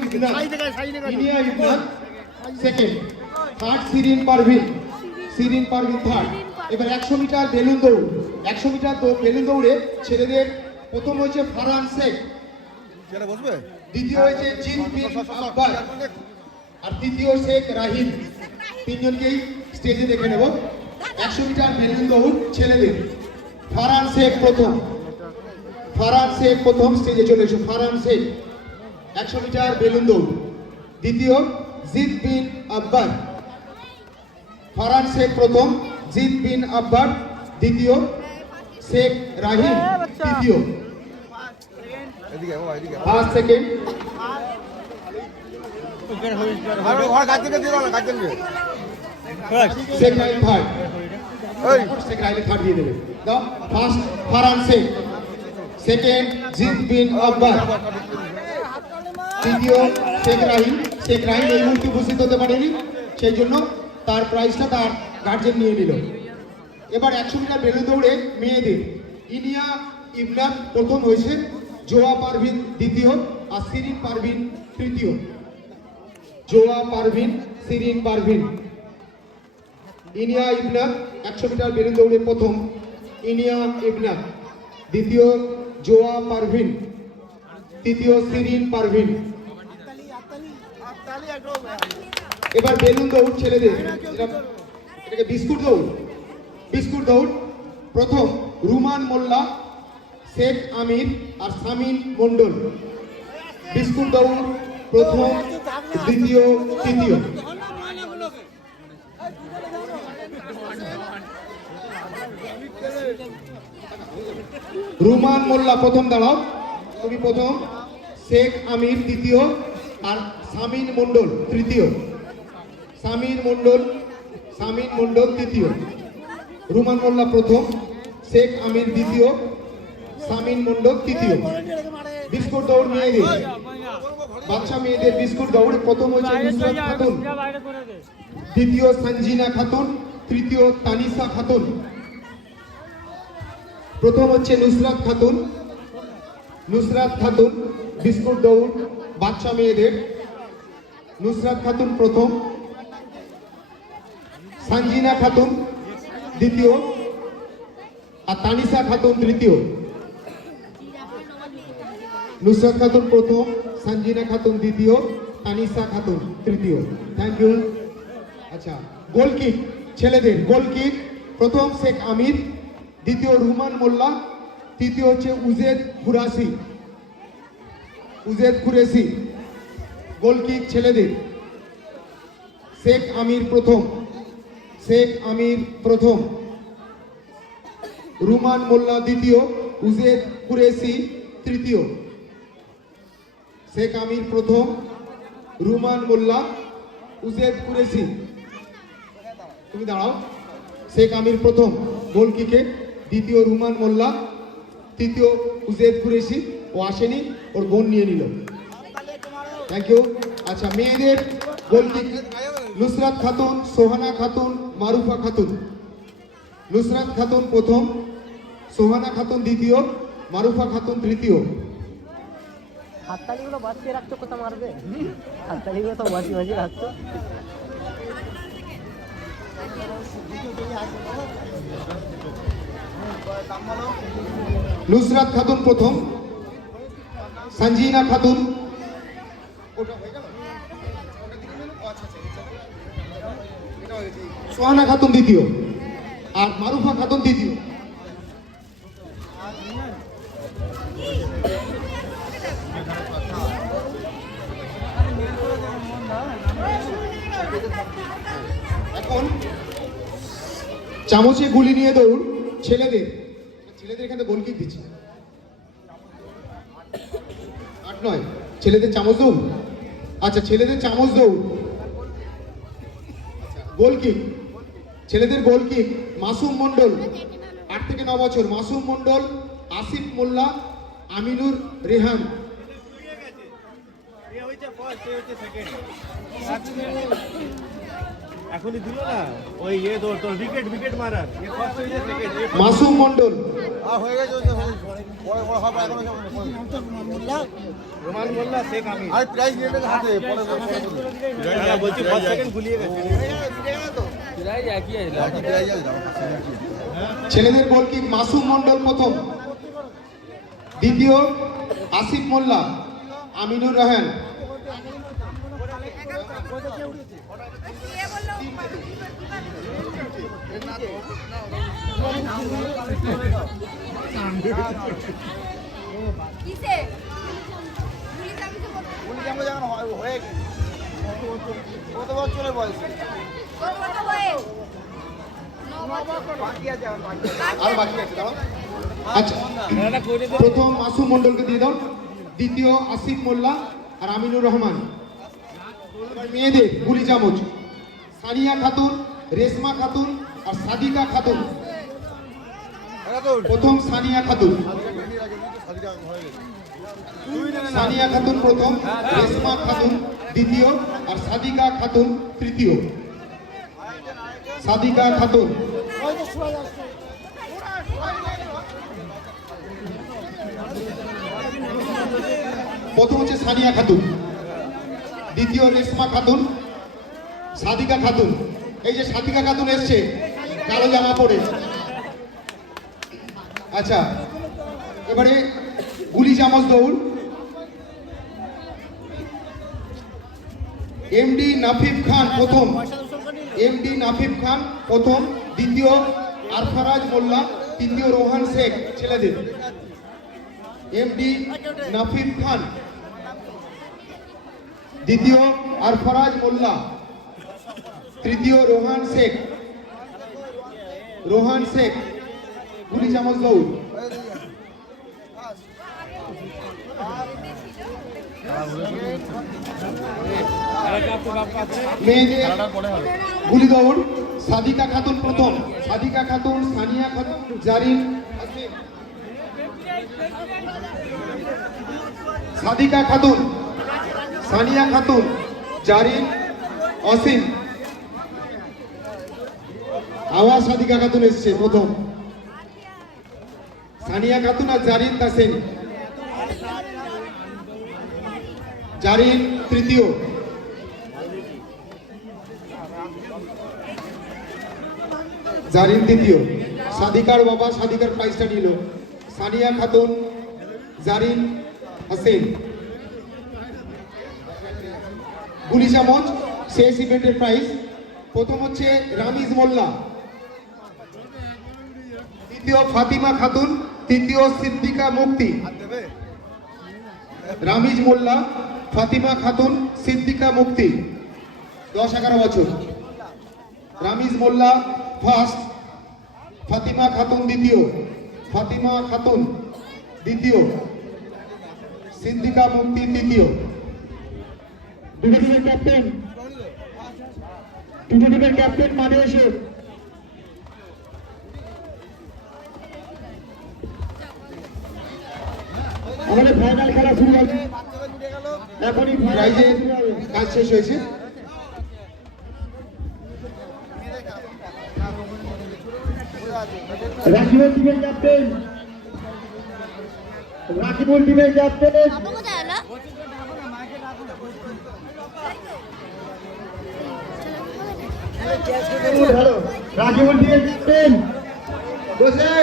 Iniya ইবনাথ second third Shirin Parvin Shirin Parvin third এবার একশো metre balloon দৌড়। একশো মিটার দৌ- বেলুন দৌড়ে ছেলেদের প্রথম হয়েছে ফারহান শেখ। বসবে? দ্বিতীয় হয়েছে জিন বিন আব্বাস আর তৃতীয় শেখ রাহিম। তিনজনকেই স্টেজে দেখে নেব। একশো মিটার বেলুন দৌড় ছেলেদের। ফারহান শেখ প্রথম। ফারহান শেখ প্রথম স্টেজে চলে এসো। ফারহান শেখ। একশো মিটার বেলুন দৌড়। দ্বিতীয় জিদ বিন আব্বার ফারহান শেখ প্রথম জিদ বিন আব্বার দ্বিতীয় শেখ রাহিম। তৃতীয়। এদিকে first second Sheikh Rahim Sheikh Rahim third দিয়ে দেবে। ফার্স্ট ফারহান শেখ। সেকেন্ড জিদ বিন আব্বার তৃতীয় শেখ রাহিম শেখ রাহিম এই মুহূর্তে উপস্থিত হতে পারেনি সেই জন্য তার প্রাইজটা তার গার্জেন নিয়ে নিল। এবার একশো মিটার বেলুন দৌড়ে মেয়েদের, ইনিয়া ইবনাথ প্রথম হয়েছে, জোয়া পারভিন দ্বিতীয়, আর সিরিন পারভিন তৃতীয়। জোয়া পারভিন সিরিন পারভিন। ইনিয়া ইবনাথ একশো মিটার বেলুন দৌড়ে প্রথম, ইনিয়া ইবনাথ দ্বিতীয়, জোয়া পারভিন, তৃতীয় সিরিন পারভিন। এবার বেলুন দৌড় ছেলেদের এটা- এটাকে বিস্কুট দৌড়। বিস্কুট দৌড়। প্রথম রুমান মোল্লা, শেখ আমির আর সামিন মন্ডল বিস্কুট দৌড়, প্রথম, দ্বিতীয়, তৃতীয়। রুমান মোল্লা প্রথম দাঁড়াও। তুমি প্রথম, শেখ আমির দ্বিতীয় আর সামিন মন্ডল তৃতীয়। সামিন মন্ডল সামিন মন্ডল তৃতীয় রুমান মোল্লা প্রথম শেখ আমির দ্বিতীয় সামিন মন্ডল তৃতীয়। বিস্কুট দৌড় মেয়েদের বাচ্চা মেয়েদের বিস্কুট দৌড় প্রথম হয়েছে নুসরাত খাতুন। দ্বিতীয় সঞ্জিনা খাতুন তৃতীয় তানিসা খাতুন। প্রথম হচ্ছে নুসরাত খাতুন। নুসরাত খাতুন বিস্কুট দৌড় বাচ্চা মেয়েদের। নুসরাত খাতুন প্রথম। সানজিনা খাতুন, দ্বিতীয়। আর তানিসা খাতুন, তৃতীয়। নুসরাত খাতুন প্রথম, সঞ্জিনা খাতুন দ্বিতীয় তানিসা খাতুন তৃতীয়। থ্যাংক ইউ আচ্ছা গোল কিক ছেলেদের গোল কিক প্রথম শেখ আমির, দ্বিতীয় রুমান মোল্লা, তৃতীয় হচ্ছে উজেদ খুরাসি। উজেদ খুরেসি গোল কিক ছেলেদের। শেখ আমির প্রথম। শেখ আমির প্রথম। রুমান মোল্লা দ্বিতীয় উজেদ কুরেসি তৃতীয়। শেখ আমির প্রথম, রুমান মোল্লা উজেদ কুরেসি তুমি দাঁড়াও। শেখ আমির প্রথম গোল কিকে দ্বিতীয়, রুমান মোল্লা। তৃতীয় উজেদ কুরেসি ও আসেনি, ওর বোন নিয়ে নিল। থ্যাংক ইউ আচ্ছা মেয়েদের গোল কিক নুসরাত খাতুন সোহানা খাতুন মারুফা খাতুন। নুসরাত খাতুন প্রথম সোহানা খাতুন দ্বিতীয় মারুফা খাতুন তৃতীয়। হাততালিগুলো বাঁচিয়ে রাখছো কোথা মারবে? হাততালিগুলো তো বাঁচিয়ে বাঁচিয়ে রাখছো। নুসরাত খাতুন প্রথম সঞ্জিনা খাতুন। সোহানা খাতুন দ্বিতীয় আর মারুফা খাতুন দ্বিতীয় এখন চামচে গুলি নিয়ে দৌড় ছেলেদের ছেলেদের এখানে গোল কিক দিচ্ছে। আট নয় ছেলেদের চামচ দৌড়। আচ্ছা ছেলেদের চামচ দৌড়। আচ্ছা, গোল কিক ছেলেদের গোল কিক মাসুম মন্ডল আট থেকে ন বছর মাসুম মন্ডল আসিফ মোল্লা আমিনুর রেহান এখনই দিল না ওই ইয়ে তোর তোর উইকেট উইকেট মারার এ ফার্স্ট হয়ে যায় উইকেট মাসুম মন্ডল আর হয়ে হয়ে প্রাইজ নিয়ে হাতে হ্যাঁ, বলছি ফার্স্ট সেকেন্ড গুলিয়ে গেছে ছেলেদের গোলকিক মাসুম মন্ডল প্রথম? দ্বিতীয় আসিফ মোল্লা আমিনুর গেছে। কত বছরের বয়স তোর কত বয়স ন বছর বাকি আছে এখন বাকি আছে। আর বাকি দাও আচ্ছা প্রথম মাসুম মন্ডলকে দিয়ে দাও, দ্বিতীয় আসিফ মোল্লা আর আমিনুর রহমান। মেয়েদের, গুলি চামচ। সানিয়া খাতুন, রেশমা খাতুন আর সাদিকা খাতুন। প্রথম সানিয়া খাতুন। সানিয়া খাতুন প্রথম, রেশমা খাতুন দ্বিতীয় আর সাদিকা খাতুন তৃতীয়। সাদিকা খাতুন। প্রথম হচ্ছে সানিয়া খাতুন। দ্বিতীয় রেশমা খাতুন। সাদিকা খাতুন। এই যে সাদিকা খাতুন এসছে, কালো জামা পরে। আচ্ছা এবারে গুলি চামচ দৌড়। এমডি নাফিফ খান প্রথম। এমডি নাফিফ খান প্রথম, দ্বিতীয় আরফারাজ মোল্লা, তৃতীয় রোহান শেখ, ছেলেদের। এমডি নাফিফ খান। দ্বিতীয় আরফারাজ মোল্লা, তৃতীয় রোহান শেখ। রোহান শেখ, গুলি চামচ দৌড়। মেয়েদের গুলি দৌড় সাদিকা খাতুন প্রথম। সাদিকা খাতুন, সানিয়া খাতুন, জারিন সাদিকা খাতুন, সানিয়া খাতুন, জারিন অসীম। আওয়াজ সাদিকা খাতুন এসছে প্রথম। সানিয়া খাতুন আর জারিন তাসেন জারিন তৃতীয়। জারিন দ্বিতীয়। সাদিকার বাবা সাদিকার প্রাইজটা নিল। সানিয়া খাতুন, জারিন, হাসিন। গুলি চামচ শেষ ইভেন্টের প্রাইজ প্রথম হচ্ছে রামিজ মোল্লা। দ্বিতীয় ফাতিমা খাতুন, তৃতীয় সিদ্দিকা মুক্তি। রামিজ মোল্লা, ফাতিমা খাতুন, সিদ্দিকা মুক্তি। দশ এগারো বছর। রামিজ মোল্লা ফার্স্ট ফাতিমা খাতুন দ্বিতীয় ফাতিমা খাতুন দ্বিতীয় সিদ্দিকা মুক্তি তৃতীয়। দুটো টিমের ক্যাপ্টেন দুটো টিমের ক্যাপ্টেন মানে এসে। আমাদের ফাইনাল খেলা শুরু হবে এখনই প্রাইজের কাজ শেষ হয়েছে। রাকিবুল টিমের ক্যাপ্টেন রাকিবুল টিমের ক্যাপ্টেন রাকিবুল টিমের ক্যাপ্টেন বসে।